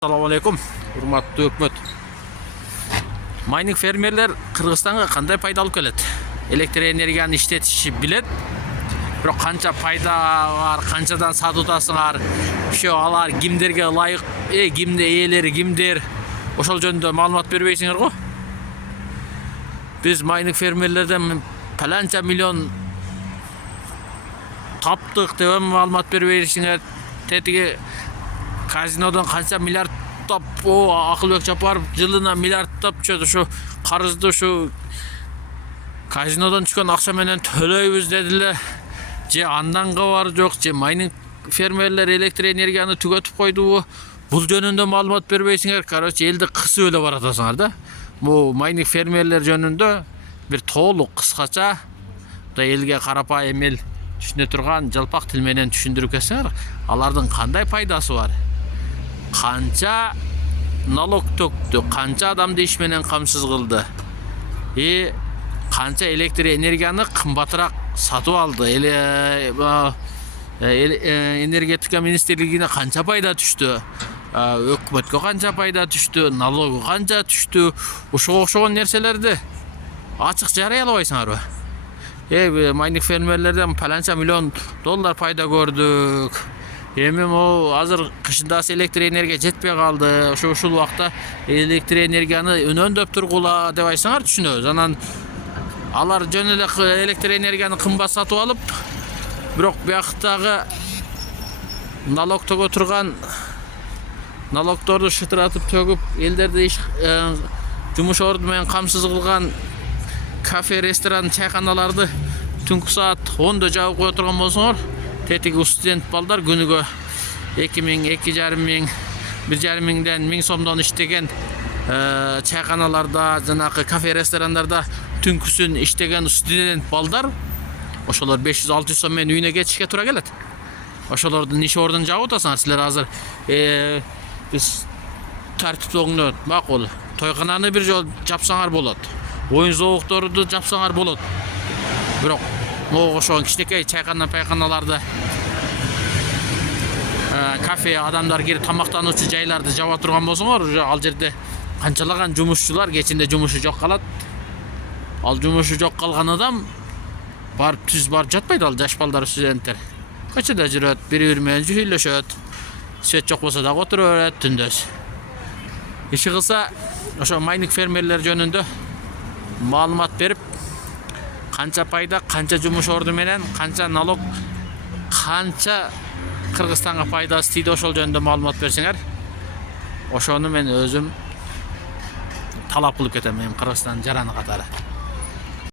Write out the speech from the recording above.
Assalamu alaikum, урматтуу өкмөт. Майнинг фермерлер Кыргызстанга кандай пайда алып келет? Электр энергияны иштетиши билет. Бирок канча пайда бар, канчадан сатуудасыңар, ошо алар кимдерге ылайык, кимде ээлери кимдер, ошол жөнүндө маалымат бербейсиңер го? Биз майнинг фермерлерден паланча миллион таптык деп маалымат бербейсиңер. Тетиги казинодон канча миллиардтап Акылбек Жапаров жылына миллиардтап түшөт. Ушу карызды ушу казинодон түшкөн акча менен төлөйбүз дедиле. Же андан кабар жок, же майнинг фермерлер электр энергияны түгөтүп койдубу? Бул жөнүндө маалымат бербейсиңер. Короче, элди кысып эле баратасыңар да. Бул майнинг фермерлер жөнүндө бир толук кыскача элге карапайым эл түшүнө турган жалпак тил менен түшүндүрүп кетсеңер, алардын кандай пайдасы бар? Канча налог төктү, канча адамды иш менен камсыз кылды, канча электр энергияны кымбатыраак сатып алды, энергетика министрлигине канча пайда түштү, өкмөткө канча пайда түштү, налогу канча түштү, ушуга окшогон нерселерди ачык жарыялабайсыңарбы? Майнинг фермерлерден паланча миллион доллар пайда көрдүк. Эми могу азыр кышында электр энергия жетпей калды. Ушул убакта электр энергияны үнөндөп тургула деп айтсаңар түшүнөбүз. Анан алар жөн эле электр энергияны кымбат сатып алып, бирок бияктагы налог төгө турган налогторду шытыратып төгүп, элдерди жумуш орду менен камсыз кылган кафе, ресторан, чайканаларды түнкү саат 10-да жабып кое турган болсоңор, тетиги студент балдар күнүгө 2000, 2,500, 1,500ден 1000 сомдон иштеген чайканаларда, жанакы кафе, ресторандарда түнкүсүн иштеген студент балдар, ошолор 500-600 сом менен үйүнө кетишке туура келет. Ошолордун иш ордун жабып атасыңар. Силер азыр биз тартиптүү макул, тойкананы бир жол жапсаңар болот. Оюн зоокторду жапсаңар болот. Бирок могу ошол кичинекей чайканаларды, кафе, адамдар кирип тамактануучу жайларды жаба турган болсоңор, ал жерде канчалаган жумушчулар кечинде жумушу жок калат. Ал жумушу жок калган адам түз барып жатпайт. Ал жаш балдар, студенттер көчөдө жүрөт, бири-бири менен сүйлөшөт. Свет жок болсо дагы отура берет түндөс. Иши кылса, ошо майнинг фермерлер жөнүндө маалымат берип, канча пайда, канча жумуш орду менен, канча налог, канча Кыргызстанга пайдасы тийди, ошол жөнүндө маалымат берсеңер, ошону мен өзүм талап кылып кетем, Кыргызстан жараны катары.